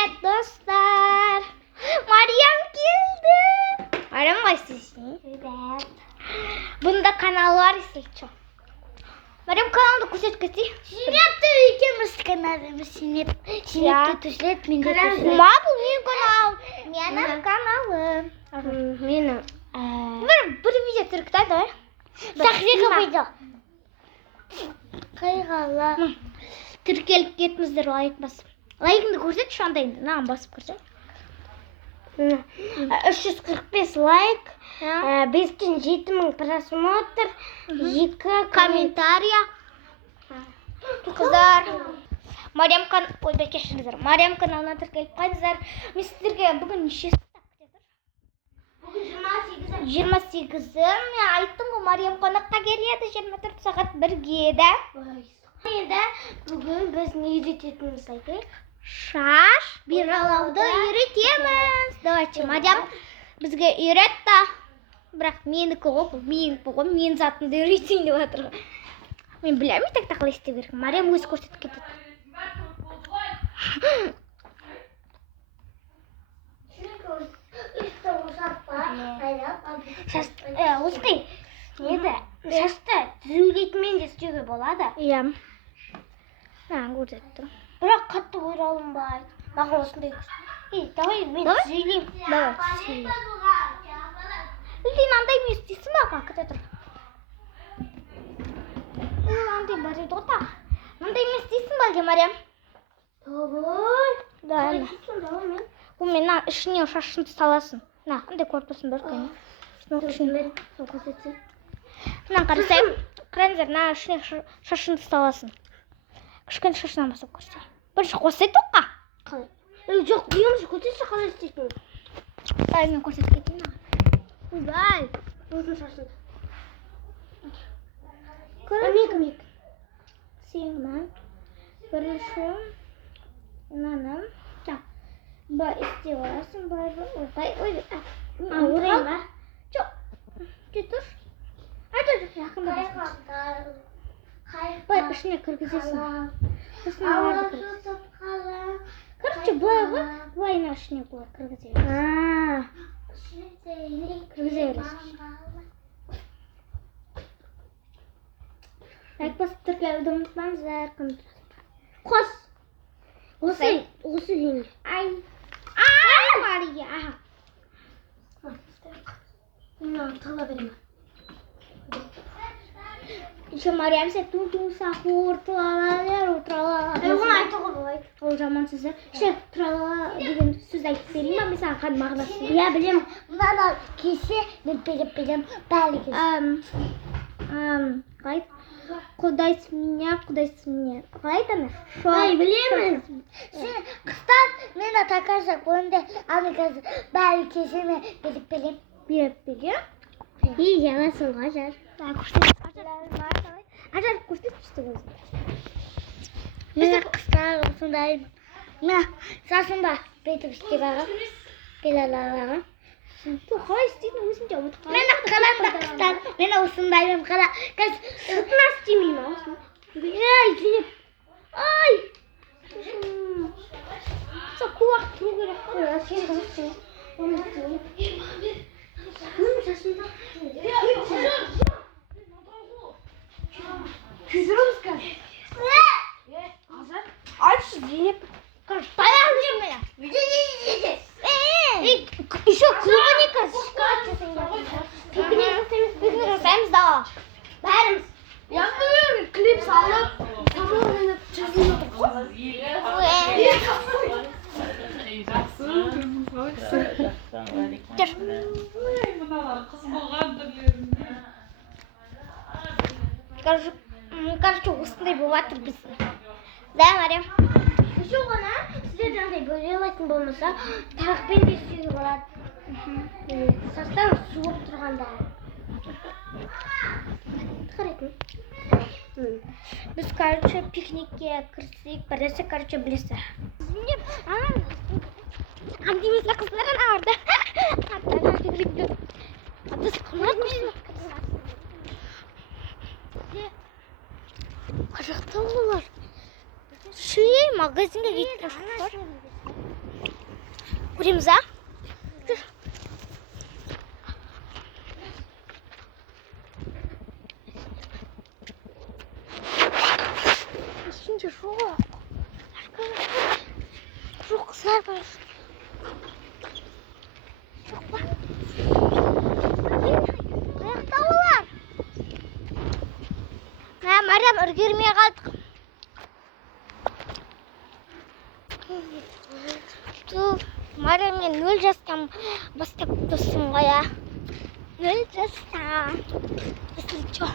Evet dostlar. Meryem geldi. Meryem başlasın. Evet. Bunda kanal var işte. Meryem kanalda kusur kesi. Sinep de ülkemiz kanalımız Sinep. Sinep de tuşlet min de tuşlet. Ma bu benim kanal. Benim kanalım. Benim. Bir video Türk'te de. Saksı kapıydı. Kayıkalla. Türkiye'lik 70 lira like basıp. Like'ını da koysak şu anda indi. Ne basıp koysak? 345 like. 507 просмотр. 2 Комментария. Kızlar. Meryem kan Oy bekleşinizler. Meryem kanalına Türkiye'lik kızlar. Biz Türkiye bugün nişesi taktıdır. Bugün 28. 28. Ya ayттım ki Meryem konakka geliyordu 24 saat 1'de. Bugün biz ne yürütетimiz aydık? Şaş bir alavda yürütemiz. Давайте Meryem bizge öğret de. Bırak meni koyup, men zatında yürüteyim de batır. Men bilmem tek takla istedir. Meryem öz ko'rsatib ketadi. Usti, neydi? Şaştı. Düzülgetmeyin de istiyor болады. Iya. Nah, ko'rsatdim. Biroq qattiq o'yralınbay. Maqol osындай. Давай men Давай. сөйлеймін. Давай, сөйле. Мынандай емес дейсің ба, как это? Мынандай бар еді ғой тағы. Мынандай емес дейсің ба әлде, Meryem? Давай. Да, бұл мен ішіне шашынды саласың. На, андай корпусын бір көне. Мына қараңыздар, мына ішіне шашынды саласың. Кішкене шашынан басып көрсетейін. Бірінші қосайды оққа. Жоқ, білеміз, көтесі қалай істейтін. Мен көрсетіп кетейін. Бай. Өзің шашын. Көмек. Сенің бірінші мынаның. Бай істеп аласың, бай. Ой. Орайын ба? Жоқ. Тұр. Жоқ, жақында басқа. Бай, ішіне кіргізесің. Короче, былай ішіне былай кіргізе. Кіргізе бересің. Лайк басып тіркелуді ұмытпаңыздар. Қос. Осы үйін. Ай, Мария. Тала беремін. Еще Meryem sen tun sahur tralala. Оны айтуға болады. Ол жаман сөздер. Тралала деген сөз айтып берейін ба? Мен саған қандай мағынасын? Иә, білемін. Мынада кесе мен берем бәрі кесе. Қалай? Құдай с меня. Қалай айтаны? Ай, білемін. Сен қыстан мені такаша қойымды. Аны қазір бәрі кесе мен берем. Берем? Жаңасың ғажар. Ажар көрсетіпшісті өзі. Мен қыстан осындаймын. Мына сасында бетіп істеп аға. Белалаға. Қалай істейтін өзің де ұмытып қалай. Мен қаланда қыстан. Мен осындаймын. Қара. Қазір сыртына істемеймін. Ай, зеп. Ай. Көп уақыт тұру керек. Сен қызықсың. Күйдіріміз қазір. Азар. Айтшы Зейнеп. Баяғы жүрме я. Еще клубника. Пикник жасаймыз да. Бәріміз. Клип салып. Самойланып жазылып Короче, осындай болыватыр біз. Да, Meryem? Еще ғана сіздер жаңағыдай бөле алатын болмаса, тарақпен де істеуге болады. Састан суып тұрғанда. Қарайтын. Біз, короче, пикникке кірсек, біресе, короче, білесі. Аңдемізді қызларын ауырды. Біз қымыз Қажақта олар. Магазинге кетіп жатыр. Көреміз, а? Ішінде жоқ. Жоқ, қыздар бар. Жоқ па? Аяқта олар. Мариям, үлгермей қалдық. Мариям, мен 0 жастан бастап досым ғой, а? 0 жастан. Если чё.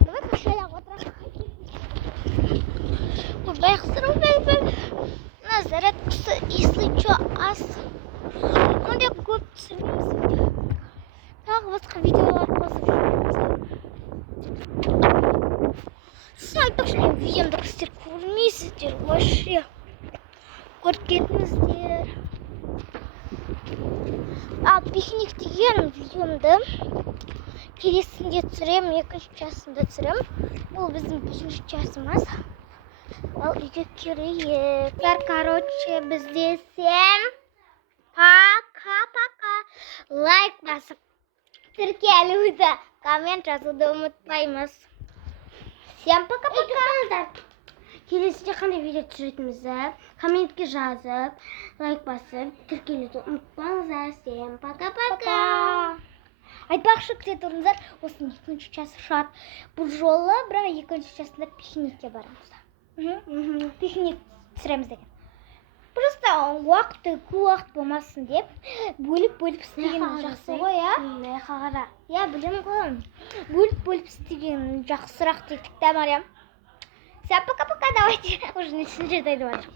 Давай кошелек отырайық. Байқсыру бәй. Мына зарядкасы, если чё, аз. Ондай көп түсірмейміз. Тағы басқа видеолар қосып жүрміз. Сіз айтпақшы, видеомды сіздер көрмейсіздер, вообще. Көріп кетіңіздер. Ал пикник деген видеомды келесінде түсіремін, 2-ші часында түсіремін. Бұл біздің 1-ші часымыз. Ал үйге керейік. Короче, бізде всем пока-пока. Лайк басып, тіркелуді, коммент жазуды ұмытпаймыз. Всем пока-пока. Келесіде қандай видео түсіретінімізді комментке жазып, лайк басып, тіркелуді ұмытпаңыздар. Всем пока-пока. Айтпақшы, күте тұрыңыздар, осының 2-ші часы шығады. Бұл жолы, бірақ 2-ші часында пикникке барамыз. Пикник түсіреміз деген. Просто уақыты көп уақыт болмасын деп, бөліп істеген жақсы ғой, а? Қағара. Я, білем ғой. Бөліп істеген жақсырақ дедік та, Мариям. Всем пока-пока, давайте. Уже не сендерді айтып жатырмын.